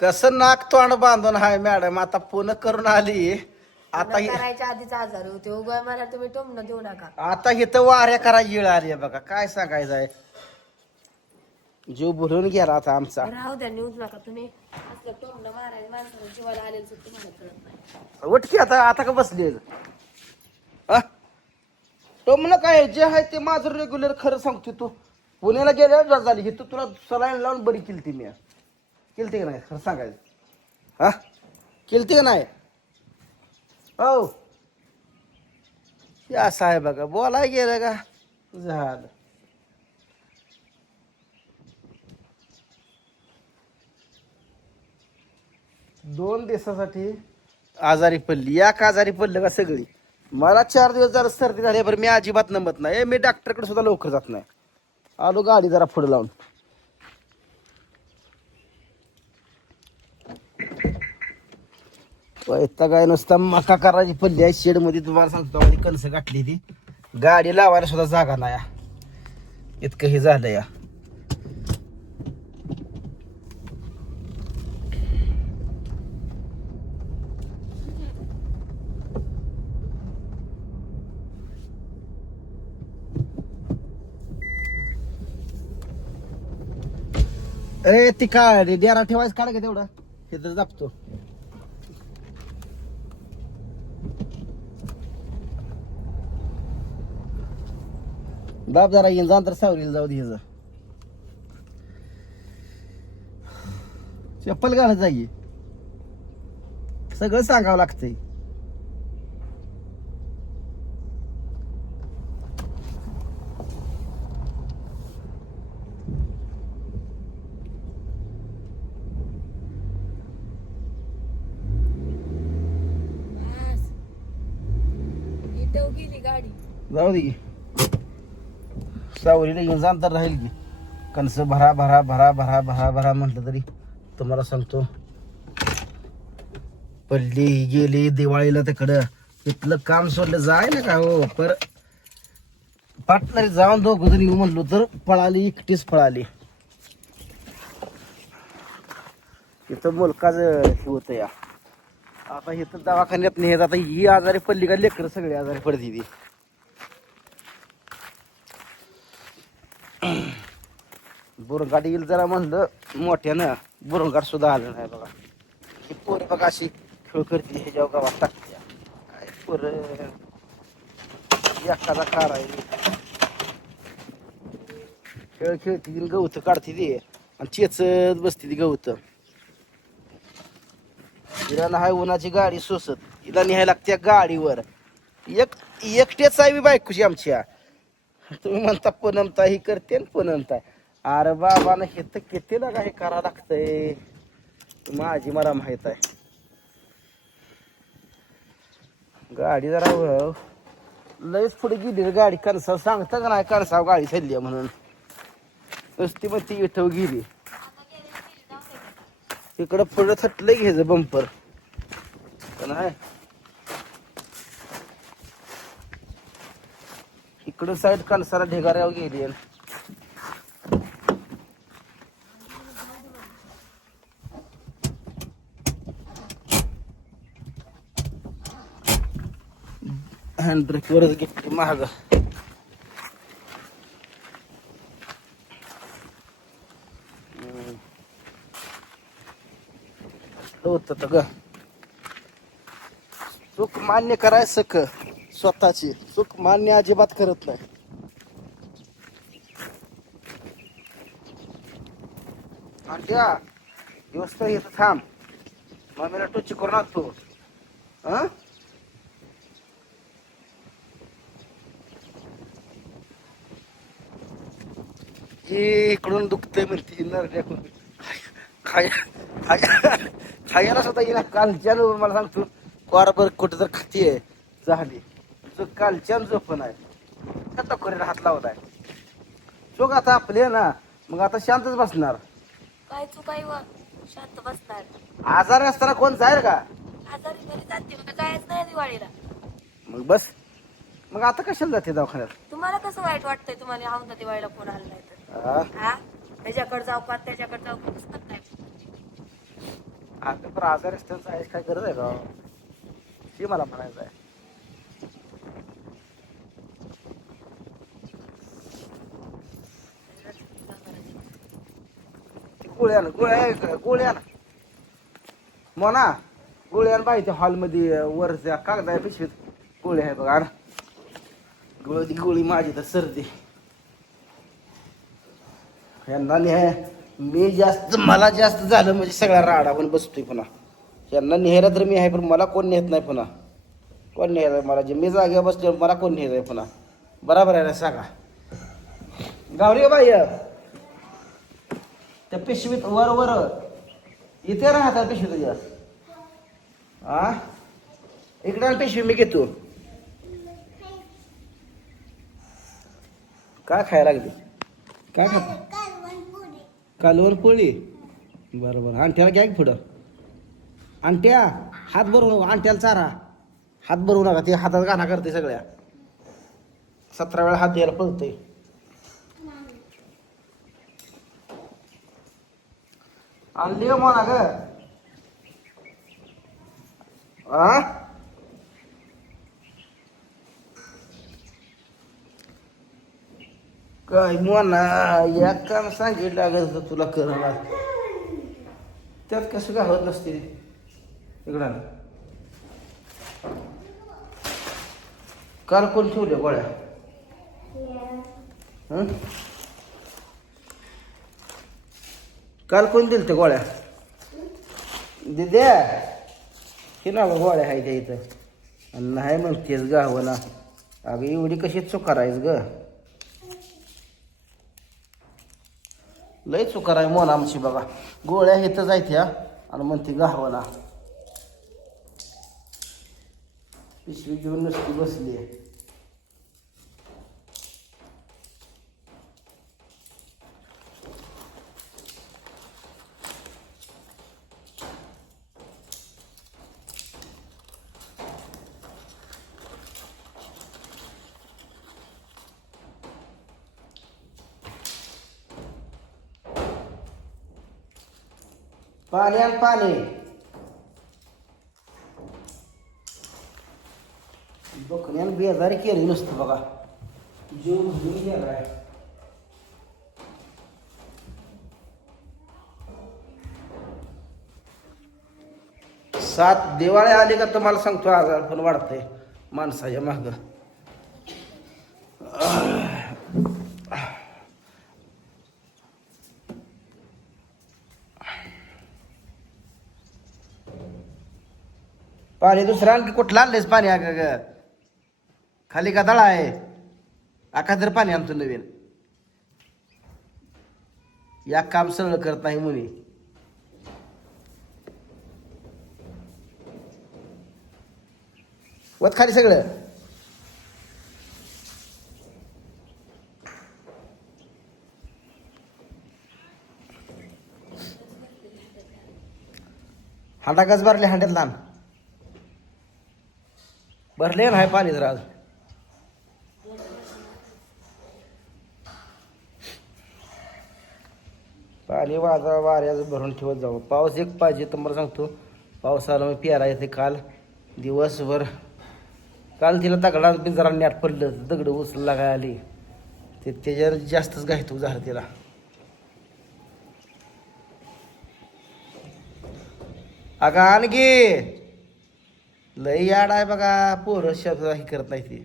कसं नाक तोंड बांधून हाय मॅडम? आता पुन्हा करून आली. आता हे- करायच्या आधीच आजार होते. उगा मला तुम्ही टोमणं देऊ नका. आता इथं वाऱ्या करायची वेळ आली आहे बघा. काय सांगायचं आहे? जीव भरून गेला आता आमचा. राहू द्या नेऊच नका तुम्ही. असलं टोमणं मारायचं माणसाला जीवाला आलेलं सुद्धा तुम्हाला कळत नाही. उठ की आता आता का बसली? तो म्हण काय जे आहे ते माझं रेग्युलर खरं सांगतो तू. पुण्याला गेल्यावर झाली. ही तू तुला सलाईन लावून बरी केली मी. केलती का नाही खरं सांगायचं हा केलती का नाही हो हे असं आहे बघा बोलाय गेलं का झालं दोन दिवसासाठी आजारी पडली या का आजारी पडलं का सगळी मला चार दिवस जरा सर्दी झाली बरं मी अजिबात नमत नाही मी डॉक्टरकडे सुद्धा लवकर जात नाही आलो गाडी जरा पुढे लावून इथं काय नुसता मका करायची पडली आहे. शेडमध्ये तुम्हाला सांगतो माझी कणसं गाठली ती. गाडी लावायला सुद्धा जागा नाही या. इतकं हे झालं या अरे ती काय डेरा ठेवायचं काढ का तेवढं. हे तर जपतो. दाब जरा येईन जाऊन तर सावरीला जाऊ दे. चप्पल घालत जाई सगळं सांगावं लागतंय जाऊ दे. सावरीला येऊन जाण तर राहील की. कणस भरा भरा भरा भरा भरा भरा म्हटलं तरी तुम्हाला सांगतो. पडली गेली दिवाळीला तिकडं. इथलं काम सोडलं जाय ना का हो? पर पाटणारी जाऊन दोघ जण येऊ म्हणलो तर पळाली एकटीच पळाली. इथं मुलकाच हे होतं या. आता इथं दवाखान्यात नेत आता ही आजारी पडली का लेकर सगळे आजारी पडते ती. बुरंगाट येईल जरा म्हणलं मोठ्यानं बुरंगाट सुद्धा आलं नाही बघा. ही पोरं बघा अशी खेळ करते ह्याच्या गावात टाकते काय पोर. एखादा कार आहे खेळ खेळते ती गवत काढते ते आणि चेचत बसते ती गवत. हिला हाय उन्हाची गाडी सोसत. हिला न्यायला लागते गाडीवर. एक एकटेच आहे बायकोची आमच्या. तुम्ही म्हणता पूनमता ही करते न पूनमता. अरे बाबा ना हे तर किती ना हे करा लागतंय. माझी मला माहीत आहे. गाडी जरा वळव. लयच पुढे गेली गाडी. कणसा सांगता का नाही कणसाव गाडी चालली आहे म्हणून? नुसती मग ती इथं गेली. इकडं पुढं थटलं घ्यायचं बंपर पण इकडं साईड कणसारा ढेगाऱ्यावर गेली हँड ब्रेक वरच घेतली महाग होत ग. चूक मान्य करायचं क. स्वतःची. चूक मान्य अजिबात करत नाही. आणल्या दिवस तर इथं थांब. मम्मीला टोची करून आणतो हं? ही इकडून दुखतंय म्हणते नरड्याकडून खाया खाया खायला सुद्धा येईना. कालच्या मला सांगतो कोराबर कुठे तर खाती आहे झाली. जो कालच्यान झोपण आहे त्या टकोरीला हात लावत आहे चोक आता आपले ना मग आता शांतच बसणार. काय चुकाई व? शांत बसणार. आजारी असताना कोण जाईल का? आजारी घरी जाते मग जायच नाही दिवाळीला. मग बस. मग आता कशाला जाते दवाखान्यात? तुम्हाला कसं वाईट वाटतंय तुम्हाला औंधा दिवाळीला फोन आला नाही तर? हा? हा त्याच्याकडे जाऊ का? त्याच्याकडे जाऊ का? करताय? आता पण आजार आहे काय गरज आहे का? हे मला म्हणायचं आहे गोळ्या ना गोळ्या गोळ्या ना मोना गोळ्या पाहिजे हॉलमध्ये वरच्या कागदा पिशवीत गोळी आहे बघा ना गोळी गोळी माझी तर सर्दी यांना न्याय मी जास्त मला जास्त झालं म्हणजे सगळा राडा पण बसतोय पुन्हा. यांना नेहरा तर मी आहे पण मला कोण नेत नाही पुन्हा. कोण नेत मला जे मी जागेवर बसलो मला कोण नेत आहे पुन्हा. बराबर आहे ना सांगा. गावरी हो बाई त्या पिशवीत वर वर इथे राहतात पिशवी तुझ्या आ? इकडे पिशवी मी घेतो. काय खायला लागली? काय खाता? कालवर पोळी. बरं बरं. आणट्याला घ्या की पुढं. आणट्या हात भरून आणट्याला चारा. हात भरू नका ते हातात गाणा करते सगळ्या. सतरा वेळा हात द्यायला पळतंय. आणली का म्हणा ग आ काय म्हणा या काम सांगितलं अगं तुला करायला त्यात कसं काय होत नसते इकडं कार कोण ठेवल्या गोळ्या हं? काल कोण दिल त्या गोळ्या? दिद्या हे ना गोळ्या आहे त्या इथं? आणि नाही म्हणतेस गावं ना अगं एवढी कशी चुकार आहेस ग? लय चुकार आहे मोन आमची बघा. गोळ्या इथं जायत्या आणि म्हणते गावं ना पिशवी घेऊन नसती बसली पाणी आण पाणी. बकऱ्यानं बेजारी केली नुसतं बघा. जीव घेऊन गेलाय. सात दिवाळी आली का तुम्हाला सांगतो आजार पण वाढतंय माणसाच्या माग. पाणी दुसरं आणखी कुठलं आणलंयस पाणी अगं ग? खाली का दळा आहे? आका तर पाणी आणतो नवीन. या काम सरळ करत नाही मुली वत खाली सगळं. हांडा गज भरले हांड्यात लहान भरले आहे पाणी जरा आज. पाणी वाजा वाऱ्याचं भरून ठेवत जाऊ. पाऊस एक पाहिजे तर मला सांगतो पाऊस आला म्हणजे मग प्यारा येते काल. दिवसभर. काल तिला दगडा बी जरा नॅट पडलं दगड उचलला काय आली. ते त्याच्यावर जास्तच गायतो झालं तिला. अगं आणखी लई याड आहे बघा पोरं शब्द हे करत नाही ती